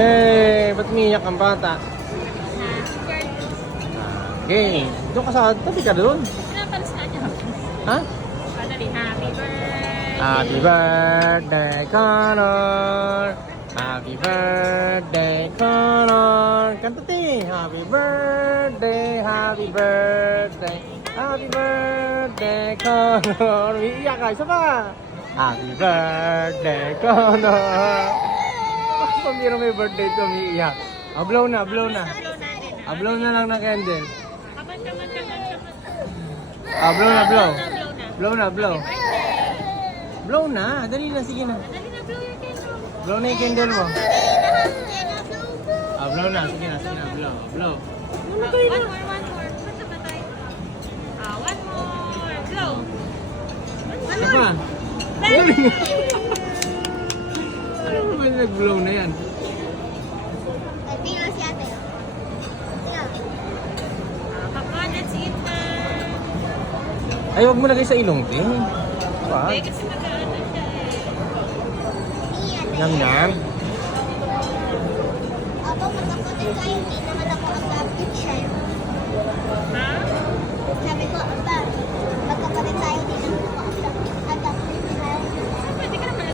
Eh, ba't umiiyak ang bata? Okay. Doon ka sa tabi ka doon. Pinapalasaan niya. Ha? Padali, happy birthday. Happy birthday, Connor. Happy birthday, Connor. Kanta ti. Happy birthday, happy birthday. Happy birthday, Connor. Umiiyak ka. Isa pa. Happy birthday, Connor. Pamira may birthday to, umiiyak. Blow na, blow na. Blow na lang ng candle. Blow na, blow. Blow na, blow. Blow na. Dali na, sige na. Blow na yung candle mo. Blow na, sige na, blow. Blow. One more. Basta patay. One more. Blow. Isa pa. Ano naman nag-blow na yan? Tingnan si ate. Tingnan. Papa, that's it na. Ay, huwag mo lagay sa ilong, te. Pa? Kasi mag-ano siya eh. Nam-nam. Opo, magkaputin kayo. Hindi naman ako ang lapit siya.